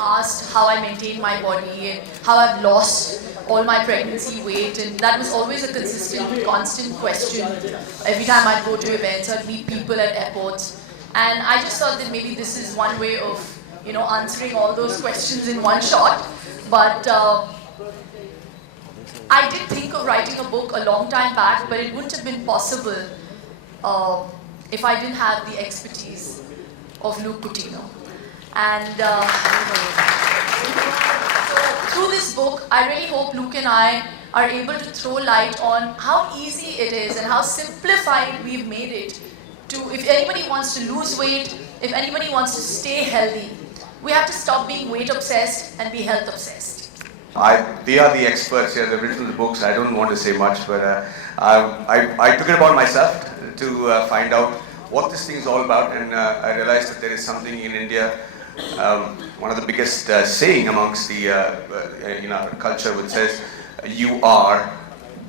asked how I maintain my body and how I've lost all my pregnancy weight, and that was always a consistent, constant question. Every time I'd go to events, I'd meet people at airports, and I just thought that maybe this is one way of, answering all those questions in one shot. But I did think of writing a book a long time back, but it wouldn't have been possible if I didn't have the expertise of Luke Coutinho. And through this book, I really hope Luke and I are able to throw light on how easy it is and how simplified we've made it to, if anybody wants to lose weight, if anybody wants to stay healthy, we have to stop being weight obsessed and be health obsessed. They are the experts here. They've written the books. I don't want to say much, but I took it upon myself to find out what this thing is all about, and I realized that there is something in India, one of the biggest saying amongst the in our culture, which says, "You are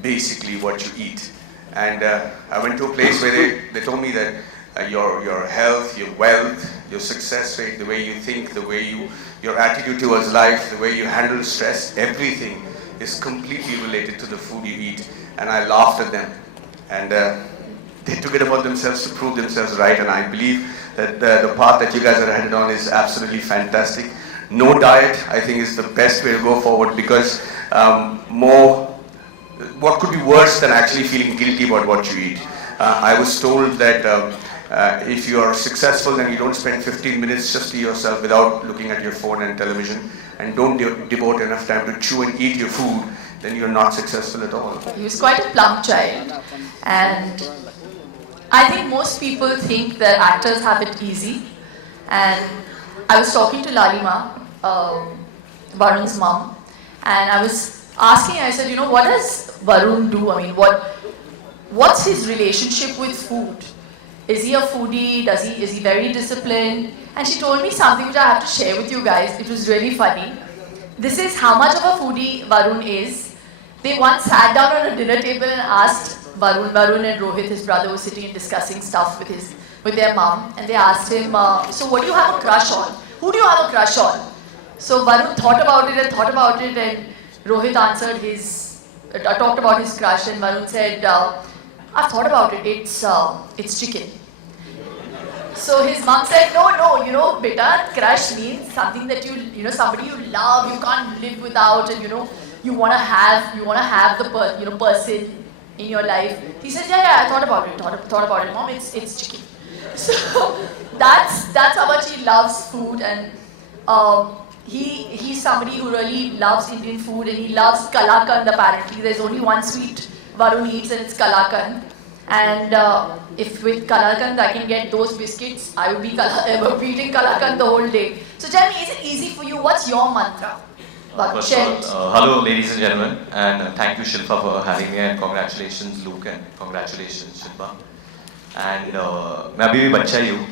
basically what you eat." And I went to a place where they told me that your health, your wealth, your success rate, the way you think, the way your attitude towards life, the way you handle stress, everything is completely related to the food you eat. And I laughed at them, and they took it upon themselves to prove themselves right. And I believe that the path that you guys are headed on is absolutely fantastic. No diet, I think, is the best way to go forward, because what could be worse than actually feeling guilty about what you eat? I was told that if you are successful, then you don't spend 15 minutes just to yourself without looking at your phone and television, and don't devote enough time to chew and eat your food, then you're not successful at all. He was quite a plump child, and I think most people think that actors have it easy. And I was talking to Lalima, Varun's mom, and I was asking, I said, what does Varun do? I mean, what's his relationship with food? Is he a foodie? Is he very disciplined? And she told me something which I have to share with you guys. It was really funny. This is how much of a foodie Varun is. They once sat down on a dinner table and asked Varun and Rohit, his brother, was sitting and discussing stuff with their mom, and they asked him, so what do you have a crush on? Who do you have a crush on? So Varun thought about it, and Rohit answered talked about his crush, and Varun said, I've thought about it, it's chicken. So his mom said, no, beta, crush means something that somebody you love, you can't live without, and you wanna have the person in your life. He says, yeah, I thought about it, mom, it's chicken. So that's how much he loves food, and he's somebody who really loves Indian food, and he loves kalakand apparently. There's only one sweet Varun eats, and it's kalakand. And if with kalakand I can get those biscuits, I would be eating kalakand the whole day. So tell me, is it easy for you? What's your mantra? First of all, hello ladies and gentlemen, and thank you Shilpa for having me, and congratulations Luke, and congratulations Shilpa. And मैं अभी भी बच्चा ही हूँ,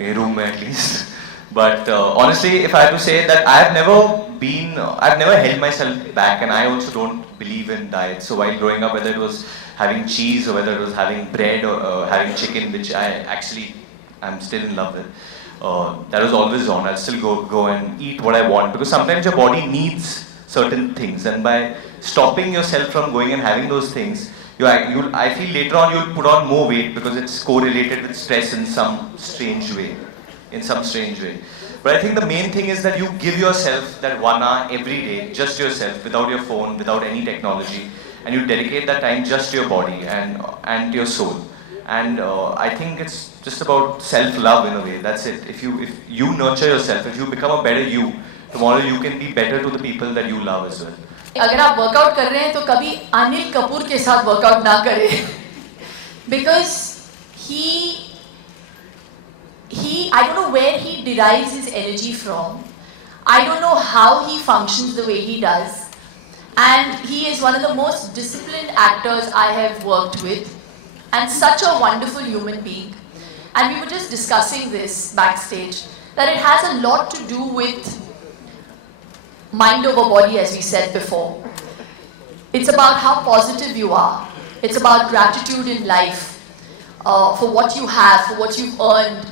ये room में at least. But honestly, if I have to say that I've never held myself back, and I also don't believe in diets. So while growing up, whether it was having cheese or whether it was having bread or having chicken, which I'm still in love with, that was always on. I'll still go and eat what I want, because sometimes your body needs certain things, and by stopping yourself from going and having those things, I feel later on you'll put on more weight, because it's correlated with stress in some strange way. But I think the main thing is that you give yourself that 1 hour every day, just yourself, without your phone, without any technology, and you dedicate that time just to your body and to your soul. And I think it's just about self-love in a way. That's it. If you nurture yourself, if you become a better you, tomorrow you can be better to the people that you love as well. अगर आप workout कर रहे हैं तो कभी अनिल कपूर के साथ workout ना करें, because I don't know where he derives his energy from. I don't know how he functions the way he does. And he is one of the most disciplined actors I have worked with, and such a wonderful human being. And we were just discussing this backstage, that it has a lot to do with mind over body, as we said before. It's about how positive you are. It's about gratitude in life, for what you have, for what you've earned.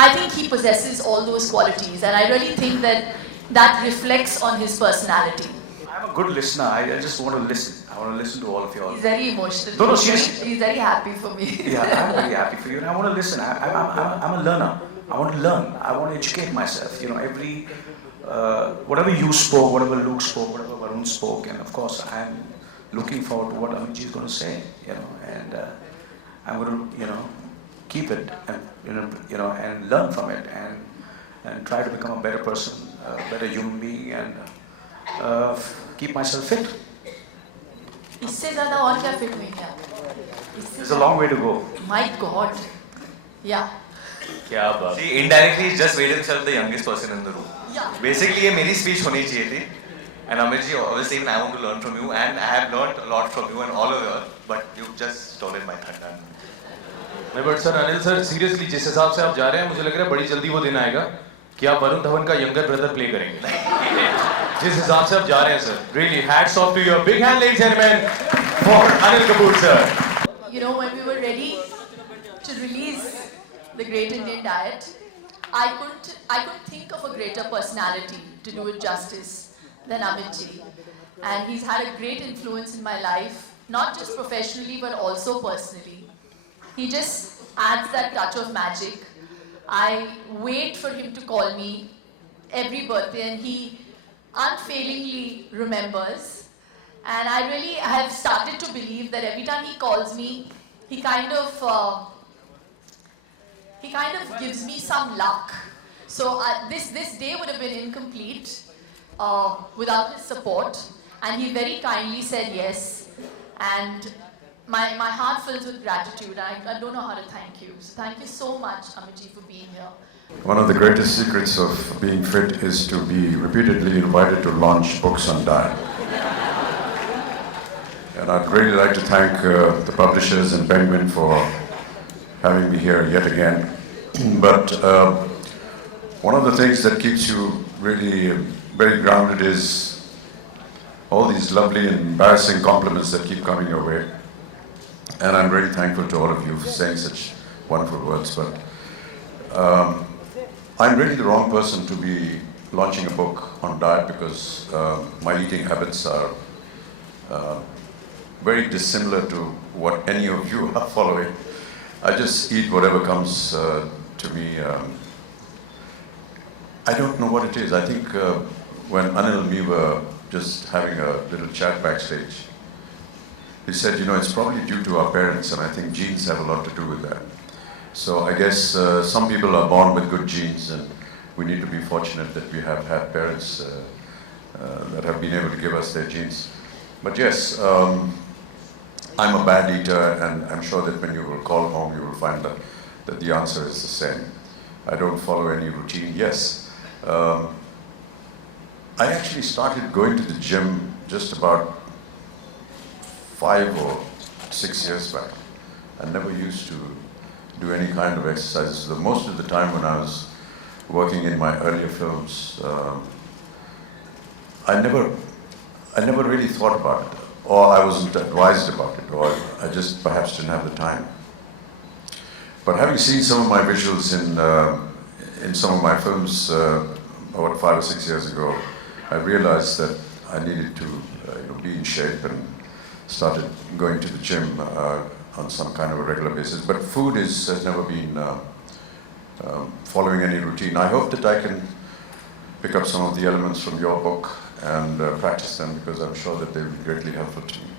I think he possesses all those qualities, and I really think that that reflects on his personality. I'm a good listener. I just want to listen. I want to listen to all of you all. He's very emotional. No, seriously. He's very happy for me. Yeah, I'm very happy for you, and I want to listen. I'm a learner. I want to learn. I want to educate myself. Every whatever you spoke, whatever Luke spoke, whatever Varun spoke, and of course I'm looking forward to what Amitji is going to say. And I'm going to keep it and and learn from it and try to become a better person, a better human being, and keep myself fit. इससे ज़्यादा और क्या fit हुई क्या? There's a long way to go. My God. Yeah. क्या बात? See, indirectly he's just made himself the youngest person in the room. Yeah. Basically ये मेरी speech होनी चाहिए थी. And Amit ji, obviously I want to learn from you, and I have learned a lot from you and all of you, but you've just stolen my thunder. नहीं but sir Anil sir seriously जिस हिसाब से आप जा रहे हैं मुझे लग रहा है बड़ी जल्दी वो दिन आएगा कि आप वरुण धवन का यंगर ब्रदर प्ले करेंगे जिस हिसाब से आप जा रहे हैं sir really hats off to your big hand ladies and gentleman for Anil Kapoor sir You know, when we were ready to release The Great Indian Diet, I couldn't think of a greater personality to do it justice than Amit ji. And he's had a great influence in my life, not just professionally but also personally. He just adds that touch of magic. I wait for him to call me every birthday, and he unfailingly remembers. And I have started to believe that every time he calls me, he kind of gives me some luck. So this day would have been incomplete without his support, and he very kindly said yes. And my heart fills with gratitude. I don't know how to thank you. So thank you so much, Amitji, for being here. One of the greatest secrets of being fit is to be repeatedly invited to launch books on diet. And I'd really like to thank the publishers and Penguin for having me here yet again. But one of the things that keeps you really very grounded is all these lovely and embarrassing compliments that keep coming your way. And I'm really thankful to all of you for saying such wonderful words. But I'm really the wrong person to be launching a book on diet because my eating habits are very dissimilar to what any of you are following. I just eat whatever comes to me. I don't know what it is. I think when Anil and me were just having a little chat backstage, he said, it's probably due to our parents, and I think genes have a lot to do with that. So I guess some people are born with good genes, and we need to be fortunate that we have had parents that have been able to give us their genes. But yes, I'm a bad eater, and I'm sure that when you will call home, you will find that the answer is the same. I don't follow any routine. Yes, I actually started going to the gym just about 5 or 6 years back. I never used to do any kind of exercises. Most of the time when I was working in my earlier films, I never really thought about it, or I wasn't advised about it, or I just perhaps didn't have the time. But having seen some of my visuals in some of my films about 5 or 6 years ago, I realized that I needed to be in shape and started going to the gym on some kind of a regular basis. But food has never been following any routine. I hope that I can pick up some of the elements from your book and practice them, because I'm sure that they will be greatly helpful to me.